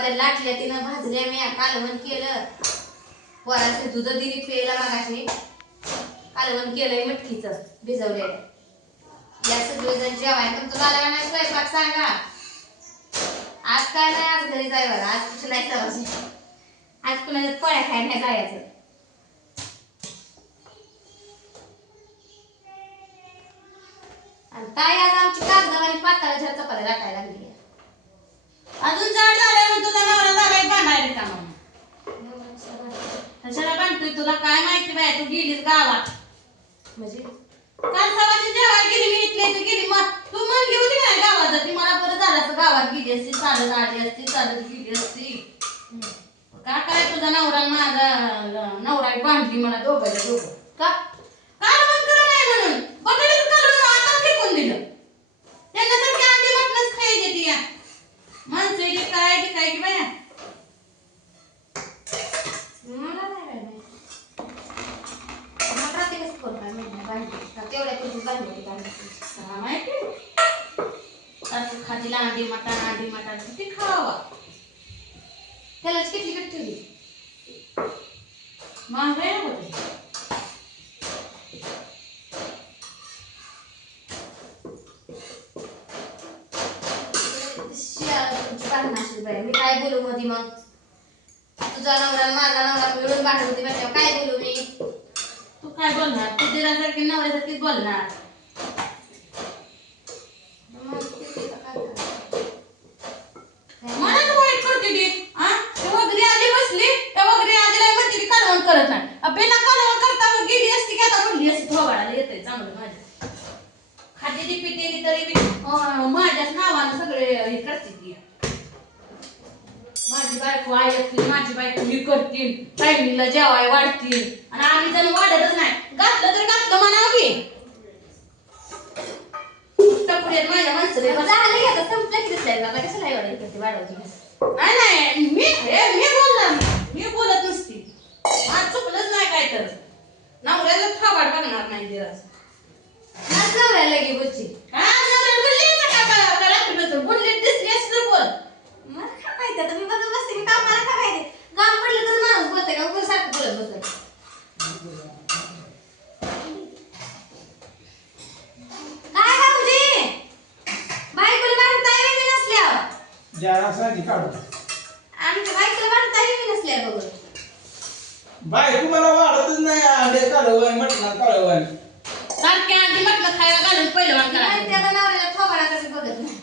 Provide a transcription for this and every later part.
चपात्या लाटल्या तिनं भाजल्या मी कालवण केलं पोराचं दूध दिली प्यायला मागाशी कालवण केलंय मटकीचं भिजवलेलं या सगळेजण जेवाय तुमचं झालं का नाही स्वयंपाक सांगा आज काय नाही आज घरी जाय बघा आज कुठं नाही जायचं आज कुणाच्या पोळ्या खायला नाही जायचं आणि ताई आज आमची कागदावाली पातळाच्या चपात्या लाटायला लागली अजून जाड झाल्यावर तुझा नवरा झालाय बांधायला का मग कशाला बांधतोय तुला काय माहिती बाय तू गेलीस गावात म्हणजे काल सवाची जेवाय गेली मी इथले इथे गेली मग तू म्हणली होती ना गावात जाती मला परत झालं तर गावात गेली असती चालत आली असती चालत गेली असती का काय तुझा नवरा माझा नवरा बांधली मला दोघं का काय मन कर नाही म्हणून बकरीच करून आता फेकून दिलं त्यांना तर काय आधी मटणच खायची ती या माणसं इथे काय की बाया मला नाही बाई मला रात्री कसं कोण काय म्हणणार बांधली तेवढ्या तुझी बांधली होती बांधली माहिती असं खाजीला अंडी मटण किती खावा त्याला किती कट ठेवली महागाई होते मी काय बोलू मध्ये मग तुझा नवरा माझा नवरा मिळून भांडत होती बघा काय बोलू मी तू काय बोलणार तू दिरासारखी नवऱ्यासारखीच बोलणार मला तू वाईट करते ती ते वगैरे आधी बसली त्या वगैरे आधीला म्हणते की कालवण करत नाही बिना कालवण करता मग गेली असती की आता म्हणली असती थोबाडाला येतंय चांगलं माझ्या खातेली पिटेली तरी बी माझ्याच नावानं सगळे हे करते ती माझी बायको ऐकतील माझी बायको हे करतील टायमिंगला जेवाय वाढतील आणि आम्ही जण वाढतच नाही घातलं तर घातलं म्हणावं की टपऱ्यात माझ्या माणसाला झालं की आता संपलं की दिसलाय बाबा कसं नाही वाढायची करते वाढवची नाही मी बोलणार मी बोलत नसती आज चुकलंच नाही काय तर नवऱ्याला थाबाड बघणार नाही दिरास आज नवऱ्याला लगे बोलची बोलले दिसली असं तर बोल मला काय माहिती आता मी बघत बसते मी काम मला काय माहिती काम पडलं तर माणूस बोलते का उगाच सारखं बोलत बसत काय भाऊजी बायकोला बांधताय मी नसल्यावर ज्याला साधी काढू आमच्या बायकोला बांधताय मी नसल्यावर बघ बाय तुम्हाला वाढतच नाही अंडे काढवाय म्हटलं काढवाय सारखे आधी म्हटलं खायला घालून पहिलं वाण माहिती आता नवऱ्याला थोबाडा कसं बघत नाही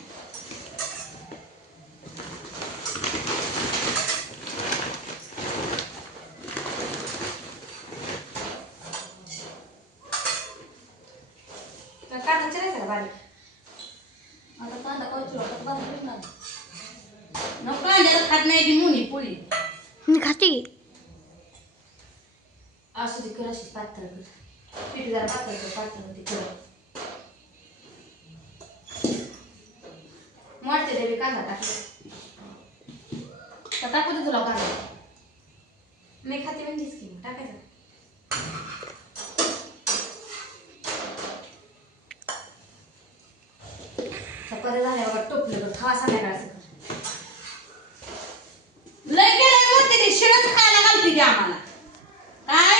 कांदा चिरायचा का बारीक आता कांदा कचरा बारीक ना नको कांद्याला खात नाही ती मुनी पोळी मी खाते असू दे कर अशी पातळ कर पीठ जरा पातळ कर पातळ होती कर मोडते देवी कांदा टाकले तर टाकू दे तुला कांदा मी खाते म्हणलीस की टाकायचं चपात्या झाल्यावर टोपलं कर खावा संध्याकाळचं कर लय गेलं म्हणते ती शिळच खायला घालते ती आम्हाला काय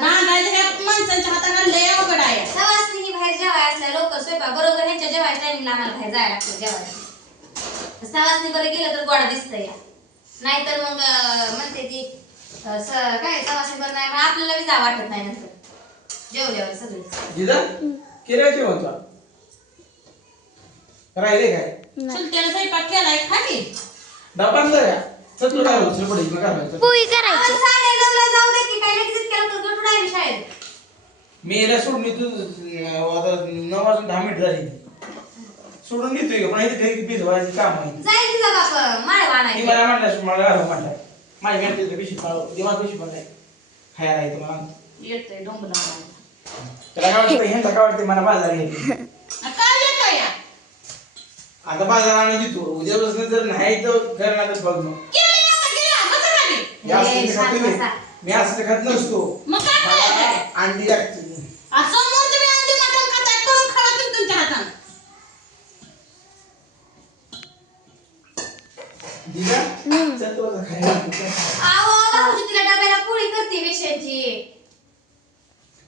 नांदायचं ह्या माणसांच्या हाताला लय अवघड आहे सवासनी बाहेर जेवाय असल्या लवकर स्वयंपाक बरोबर ह्यांच्या जेवायच्या टायमिंगला आम्हाला बाहेर जायला लागतं जेवायला सवासनी बरं गेलं तर गोडा दिसतंय या नाहीतर मग म्हणते ती काय सवासनी बरं नाही मग आपल्याला बी जा वाटत नाही नंतर जेवल्यावर सगळे दिदा केलं जेवण तुला राहिले काय चुलत्यानं स्वयंपाक केलाय खाली डबान का चल काय होतं पडे मग काय पोळी करायची जाऊ दे की काय लगेच केलं तर गटून आहे शाळेत मेला सोडून मी तू आता 9 वाजून 10 मिनिट झाली सोडून घेतोय का पण इथे घरी भिजवायचं काम आहे जाईल तिचा बाप माळवा ती नाही मला म्हटलं मला घालव म्हटलं माझी मॅम पिशी पाळव दिमाग पिशी पाळलाय खायला येतं मला येतंय डोंबला त्याला काय वाटतं ह्यांचा काय वाटतं मला बाजार घ्यायची काय येतं या आता बाजार आणून देतो उद्यापासून जर नाही तर करणार बघ मग मी असं खात नसतो मग काय खायचं? अंडी लागते समोर तुम्ही अंडी मटण खाताय करून खावा तुम्ही तुमच्या हातानं ठीक आहे चल तुला खायला देतो. आहो भाऊजी तिला डब्याला पोळी करते विषयाची.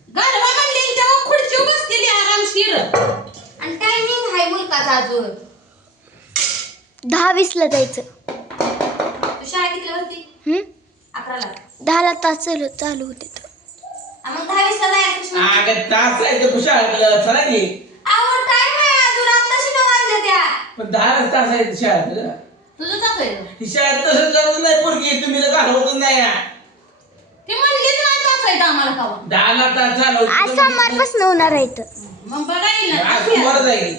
गाढवा म्हणली तेव्हा खुर्ची बसलेली आरामशीर. आणि टायमिंग आहे मुलकाचा अजून. 10:20ला जायचं. तू शाळा कितीला भरती? 11ला. 10ला तास चालू होते तर. मग 10:20ला जायचं. अगं तास आहे ते शाळेत चला की. आहो टाइम आहे अजून आत्ताशी 9 वाजले त्या. पण 10 तास आहे शाळेत. तुझं जातोय ही शाळेत तसंच लागत नाही पोरगी तुम्ही तर घालवतच नाही. ती म्हणलीच नाही तासायचं आम्हाला कावा. 10 तास झालं आज सोमवारपासून होणार आहे इथं. मग बघा येईल ना आज सोमवार जाईल.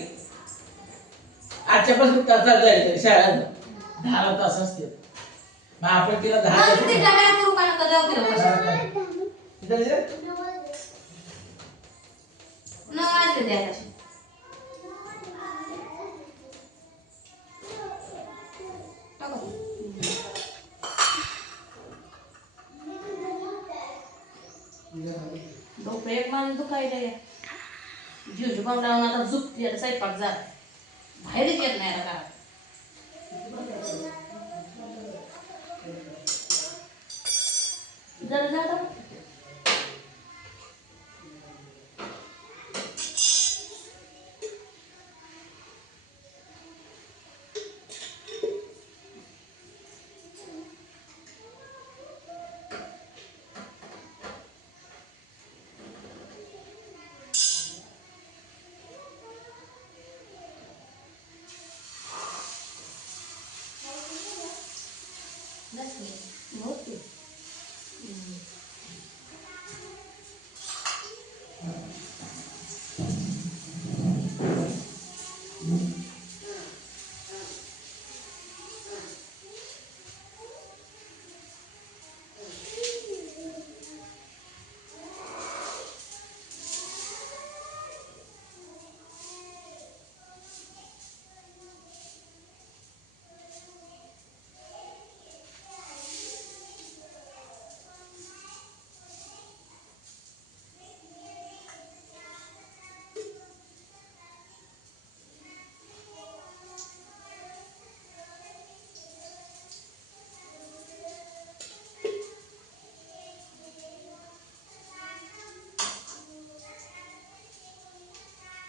आजच्यापासून तास जायचं शाळेत 10 तास असते. मग आपण तिला 10 मग ते डब्याला करू का नका जाऊ तिला बस. 9 वाजले त्या आताशी. डोकं एक माणूस दुखायला या जीवची पण लावून आता झुकती आता स्वयंपाक जा बाहेरच येत नाही आता घरात. जरा जा आता.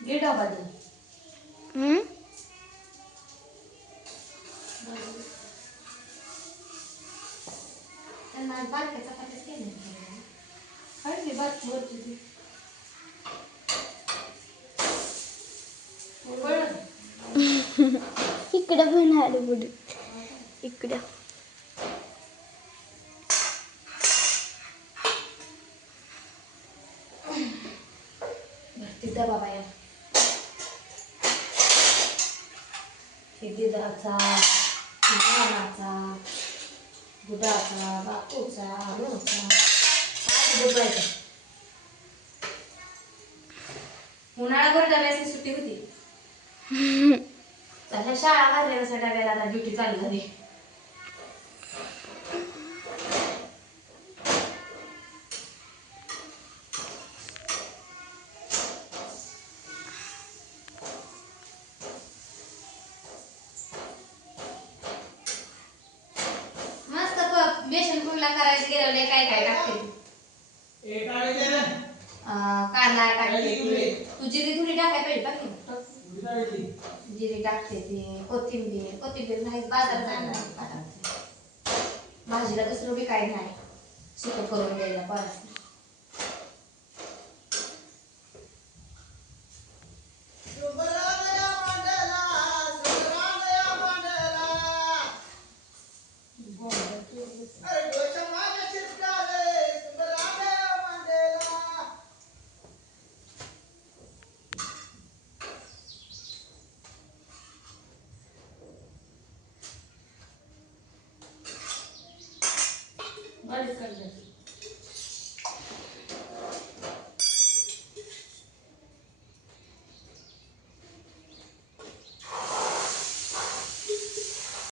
घे डबा दे. त्यांना बारक्या चपात्याच केल्या. खायली भात वरची ती. इकडं पण आले बुडून. इकडं. तिथं बाबा या दुधाचा नानाचा दुधाचा बापूचा लोचा डुबायचा. उन्हाळाभर डब्याची सुट्टी होती. त्याच्या शाळा भरल्या डब्याला आता ड्युटी चालू झाली. बेसन कुंडला करायचं गेलं काय काय टाकते कांदा टाकते तू जिरी थोडी टाकाय पाहिजे टाकते जिरी टाकते ती कोथिंबीर नाही बाजारात आणणार भाजीला दुसरं बी काय नाही सुकं करून द्यायला परत. बारीक काढलं.